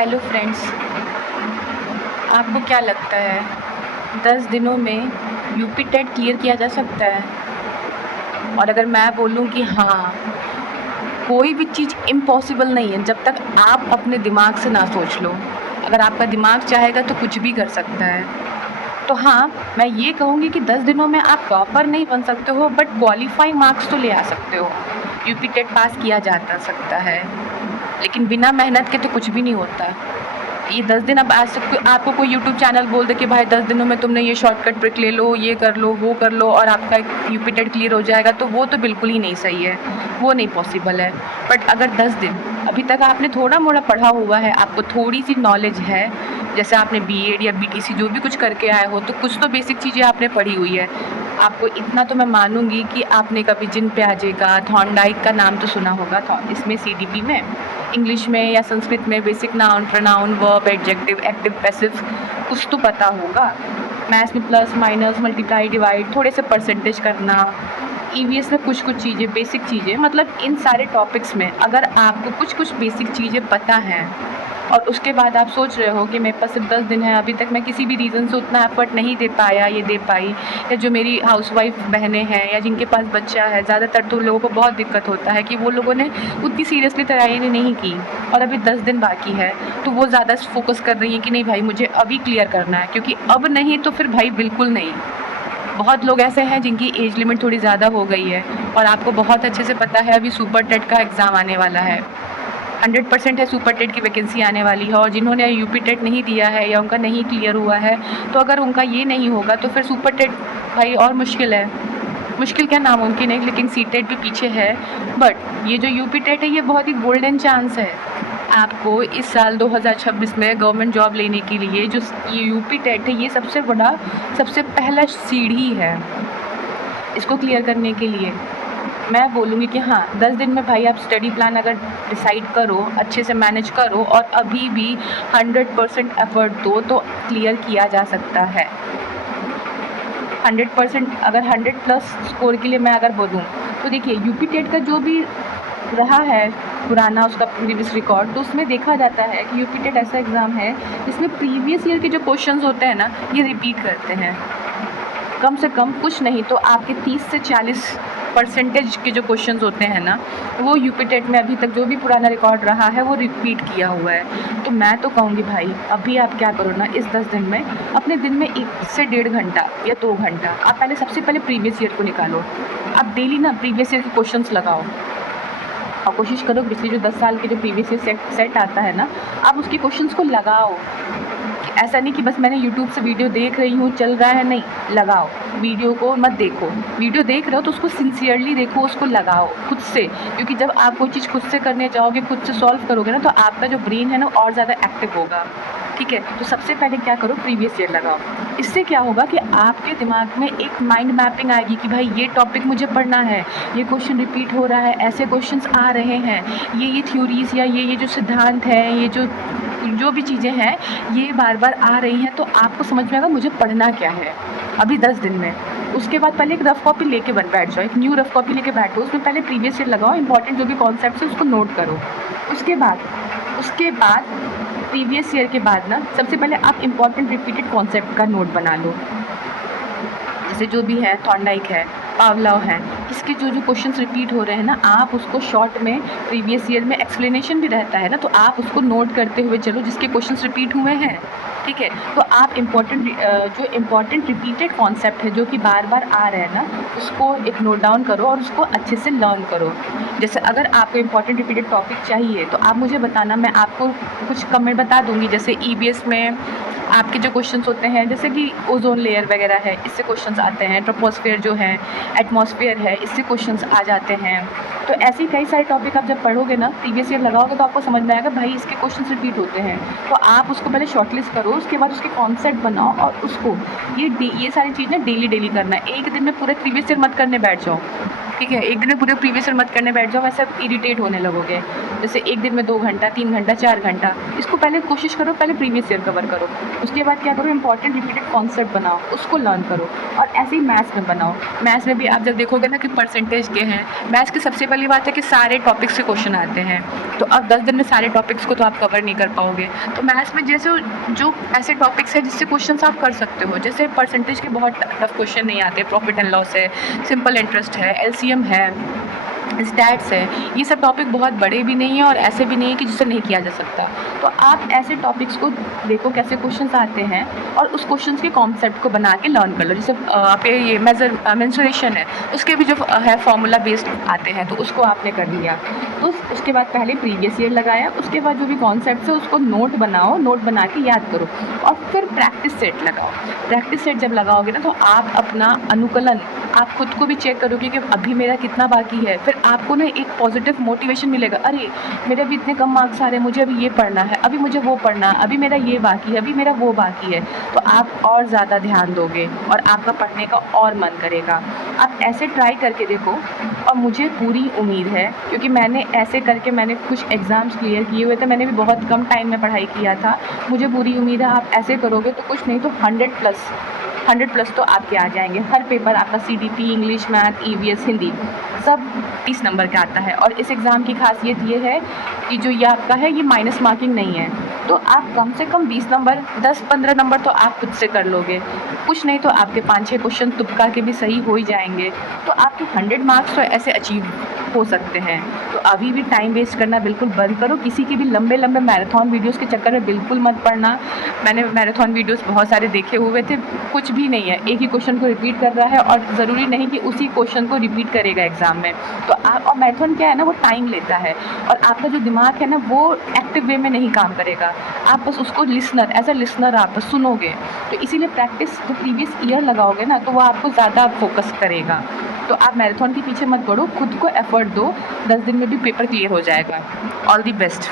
Hello friends, आपको क्या लगता है 10 दिनों में यूपी टेट क्लियर किया जा सकता है? और अगर मैं बोलूँ कि हाँ, कोई भी चीज़ इम्पॉसिबल नहीं है जब तक आप अपने दिमाग से ना सोच लो। अगर आपका दिमाग चाहेगा तो कुछ भी कर सकता है। तो हाँ, मैं ये कहूँगी कि 10 दिनों में आप टॉपर नहीं बन सकते हो बट क्वालीफाई मार्क्स तो ले आ सकते हो। यूपी टेट पास किया जा सकता है, लेकिन बिना मेहनत के तो कुछ भी नहीं होता। ये 10 दिन अब आज तक आपको कोई यूट्यूब चैनल बोल दे कि भाई 10 दिनों में तुमने ये शॉर्टकट ट्रिक ले लो, ये कर लो, वो कर लो और आपका यूपी टेट क्लियर हो जाएगा, तो वो तो बिल्कुल ही नहीं सही है, वो नहीं पॉसिबल है। बट अगर 10 दिन अभी तक आपने थोड़ा-मोड़ा पढ़ा हुआ है, आपको थोड़ी-सी नॉलेज है, जैसे आपने बीएड या बीटीसी जो भी कुछ करके आए हो, तो कुछ तो बेसिक चीज़ें आपने पढ़ी हुई है। आपको इतना तो मैं मानूँगी कि आपने कभी जिन पियाजे का, थॉर्नडाइक का नाम तो सुना होगा इसमें सीडीपी में, इंग्लिश में या संस्कृत में basic noun, pronoun, verb, adjective, active, passive कुछ तो पता होगा। मैथ्स में प्लस, माइनस, मल्टीप्लाई, डिवाइड, थोड़े से परसेंटेज करना, ईवीएस में कुछ-कुछ चीज़ें, बेसिक चीज़ें, मतलब इन सारे टॉपिक्स में अगर आपको कुछ-कुछ बेसिक चीज़ें पता हैं और उसके बाद आप सोच रहे हो कि मेरे पास सिर्फ 10 दिन है, अभी तक मैं किसी भी रीज़न से उतना एफ़र्ट नहीं दे पाया, ये दे पाई, या जो मेरी हाउसवाइफ़ बहनें हैं या जिनके पास बच्चा है, ज़्यादातर तो लोगों को बहुत दिक्कत होता है कि वो लोगों ने उतनी सीरियसली तैयारी नहीं की और अभी 10 दिन बाकी है, तो वो ज़्यादा फ़ोकस कर रही हैं कि नहीं भाई मुझे अभी क्लियर करना है, क्योंकि अब नहीं तो फिर भाई बिल्कुल नहीं। बहुत लोग ऐसे हैं जिनकी एज लिमिट थोड़ी ज़्यादा हो गई है और आपको बहुत अच्छे से पता है अभी सुपर टेट का एग्ज़ाम आने वाला है। 100% है सुपर टेट की वैकेंसी आने वाली है और जिन्होंने यूपी टेट नहीं दिया है या उनका नहीं क्लियर हुआ है, तो अगर उनका ये नहीं होगा तो फिर सुपर टेट भाई और मुश्किल है। मुश्किल क्या, नामुमकिन है, लेकिन सी टेट भी पीछे है। बट ये जो यूपी टेट है ये बहुत ही गोल्डन चांस है आपको इस साल 2026 में गवर्नमेंट जॉब लेने के लिए। जो ये यूपी टेट है ये सबसे बड़ा, सबसे पहला सीढ़ी है इसको क्लियर करने के लिए। मैं बोलूँगी कि हाँ, 10 दिन में भाई आप स्टडी प्लान अगर डिसाइड करो, अच्छे से मैनेज करो और अभी भी 100% एफ़र्ट दो तो क्लियर किया जा सकता है। 100% अगर 100 प्लस स्कोर के लिए मैं अगर बोलूँ तो देखिए यूपी टेट का जो भी रहा है पुराना उसका प्रीवियस रिकॉर्ड, तो उसमें देखा जाता है कि यूपी टेट ऐसा एग्ज़ाम है जिसमें प्रीवियस ईयर के जो क्वेश्चंस होते हैं ना ये रिपीट करते हैं। कम से कम कुछ नहीं तो आपके 30 से 40% के जो क्वेश्चंस होते हैं ना वो यूपी टेट में अभी तक जो भी पुराना रिकॉर्ड रहा है वो रिपीट किया हुआ है। तो मैं तो कहूँगी भाई अभी आप क्या करो ना, इस 10 दिन में अपने दिन में 1 से 1.5 घंटा या 2 घंटा आप पहले सबसे पहले प्रीवियस ईयर को निकालो। आप डेली ना प्रीवियस ईयर के क्वेश्चंस लगाओ और कोशिश करो पिछले जो 10 साल के जो प्रीवियस ईयर सेट आता है ना आप उसके क्वेश्चंस को लगाओ। ऐसा नहीं कि बस मैंने यूट्यूब से वीडियो देख रही हूँ चल रहा है, नहीं, लगाओ। वीडियो को मत देखो, वीडियो देख रहे हो तो उसको सिंसियरली देखो, उसको लगाओ खुद से, क्योंकि जब आप कोई चीज़ खुद से करने जाओगे, खुद से सॉल्व करोगे ना तो आपका जो ब्रेन है ना और ज़्यादा एक्टिव होगा। ठीक है, तो सबसे पहले क्या करो, प्रीवियस ईयर लगाओ। इससे क्या होगा कि आपके दिमाग में एक माइंड मैपिंग आएगी कि भाई ये टॉपिक मुझे पढ़ना है, ये क्वेश्चन रिपीट हो रहा है, ऐसे क्वेश्चंस आ रहे हैं, ये थ्योरीज या ये जो सिद्धांत है, ये जो भी चीज़ें हैं ये बार बार आ रही हैं, तो आपको समझ में आएगा मुझे पढ़ना क्या है अभी 10 दिन में। उसके बाद पहले एक रफ़ कॉपी लेके बैठ जाओ, एक न्यू रफ़ कॉपी लेके बैठो, उसमें पहले प्रीवियस ईयर लगाओ, इंपॉर्टेंट जो भी कॉन्सेप्ट है उसको नोट करो। उसके बाद प्रीवियस ईयर के बाद ना सबसे पहले आप इंपॉर्टेंट रिपीटेड कॉन्सेप्ट का नोट बना लो, जैसे जो भी है थॉर्नडाइक है, पावलोव है, इसके जो क्वेश्चंस रिपीट हो रहे हैं ना आप उसको शॉर्ट में, प्रीवियस ईयर में एक्सप्लेनेशन भी रहता है ना तो आप उसको नोट करते हुए चलो जिसके क्वेश्चंस रिपीट हुए हैं। ठीक है, तो आप जो इम्पॉर्टेंट रिपीटेड कॉन्सेप्ट है जो कि बार बार आ रहे हैं ना उसको एक नोट डाउन करो और उसको अच्छे से लर्न करो। जैसे अगर आपको इम्पॉर्टेंट रिपीटेड टॉपिक चाहिए तो आप मुझे बताना, मैं आपको कुछ कमेंट बता दूँगी। जैसे ईवीएस में आपके जो क्वेश्चंस होते हैं जैसे कि ओजोन लेयर वगैरह है, इससे क्वेश्चंस आते हैं, ट्रोपोस्फेयर जो है, एटमॉस्फेयर है, इससे क्वेश्चंस आ जाते हैं। तो ऐसे ही कई सारे टॉपिक आप जब पढ़ोगे ना, प्रीवियस ईयर लगाओगे तो आपको समझ में आएगा भाई इसके क्वेश्चंस रिपीट होते हैं, तो आप उसको पहले शॉर्टलिस्ट करो, उसके बाद उसके कॉन्सेप्ट बनाओ और उसको ये सारी चीज़ें डेली करना है। एक दिन में पूरे प्रीवियस ईयर मत करने बैठ जाओ, ठीक है, एक दिन में पूरे प्रीवियस ईयर मत करने बैठ जाओ, वैसे आप इरिटेट होने लगोगे। जैसे एक दिन में 2 घंटा, 3 घंटा, 4 घंटा, इसको पहले कोशिश करो, पहले प्रीवियस ईयर कवर करो। उसके बाद क्या करो, इंपॉर्टेंट रिपीटेड कॉन्सेप्ट बनाओ, उसको लर्न करो। और ऐसे ही मैथ्स में बनाओ। मैथ्स में भी आप जब देखोगे ना कि परसेंटेज के हैं, मैथ्स की सबसे पहली बात है कि सारे टॉपिक्स के क्वेश्चन आते हैं, तो अब 10 दिन में सारे टॉपिक्स को तो आप कवर नहीं कर पाओगे। तो मैथ्स में जैसे जो ऐसे टॉपिक्स हैं जिससे क्वेश्चंस आप कर सकते हो, जैसे परसेंटेज के बहुत टफ क्वेश्चन नहीं आते, प्रॉफिट एंड लॉस है, सिंपल इंटरेस्ट है, एलसीएम है, स्टैट्स है, ये सब टॉपिक बहुत बड़े भी नहीं हैं और ऐसे भी नहीं है कि जिसे नहीं किया जा सकता। तो आप ऐसे टॉपिक्स को देखो कैसे क्वेश्चंस आते हैं और उस क्वेश्चंस के कॉन्सेप्ट को बना के लर्न कर लो। जैसे पे ये मेंसुरेशन है, उसके भी जो है फार्मूला बेस्ड आते हैं, तो उसको आपने कर लिया। तो उसके बाद पहले प्रीवियस ईयर लगाया, उसके बाद जो भी कॉन्सेप्ट है उसको नोट बनाओ, नोट बना के याद करो और फिर प्रैक्टिस सेट लगाओ। प्रैक्टिस सेट जब लगाओगे ना तो आप अपना अनुकलन, आप खुद को भी चेक करोगे कि अभी मेरा कितना बाकी है। फिर आपको ना एक पॉजिटिव मोटिवेशन मिलेगा, अरे मेरे अभी इतने कम मार्क्स आ रहे हैं, मुझे अभी ये पढ़ना है, अभी मुझे वो पढ़ना है, अभी मेरा ये बाकी है, अभी मेरा वो बाकी है। तो आप और ज़्यादा ध्यान दोगे और आपका पढ़ने का और मन करेगा। आप ऐसे ट्राई करके देखो और मुझे पूरी उम्मीद है, क्योंकि मैंने ऐसे करके मैंने कुछ एग्ज़ाम्स क्लियर किए हुए थे, मैंने भी बहुत कम टाइम में पढ़ाई किया था। मुझे पूरी उम्मीद है आप ऐसे करोगे तो कुछ नहीं तो 100 प्लस तो आपके आ जाएंगे। हर पेपर आपका CDP, English, math, EVS, Hindi सब 30 नंबर का आता है। और इस एग्ज़ाम की खासियत ये है कि जो ये आपका है ये माइनस मार्किंग नहीं है, तो आप कम से कम 20 नंबर, 10-15 नंबर तो आप खुद से कर लोगे। कुछ नहीं तो आपके 5-6 क्वेश्चन तुक्का के भी सही हो ही जाएंगे, तो आपके 100 मार्क्स तो ऐसे अचीव हो सकते हैं। तो अभी भी टाइम वेस्ट करना बिल्कुल बंद करो। किसी के भी लंबे मैराथन वीडियोस के चक्कर में बिल्कुल मत पड़ना। मैंने मैराथन वीडियोस बहुत सारे देखे हुए थे, कुछ भी नहीं है, एक ही क्वेश्चन को रिपीट कर रहा है और ज़रूरी नहीं कि उसी क्वेश्चन को रिपीट करेगा एग्ज़ाम में। तो आप, और मैराथन क्या है ना, वो टाइम लेता है और आपका जो दिमाग है ना वो एक्टिव वे में नहीं काम करेगा। आप बस उसको लिसनर, एज अ लिसनर आप बस सुनोगे। तो इसीलिए प्रैक्टिस जो प्रीवियस ईयर लगाओगे ना तो वो आपको ज़्यादा फोकस करेगा। तो आप मैराथन के पीछे मत पड़ो, खुद को एफर्ट दो, 10 दिन में भी पेपर क्लियर हो जाएगा। All the best.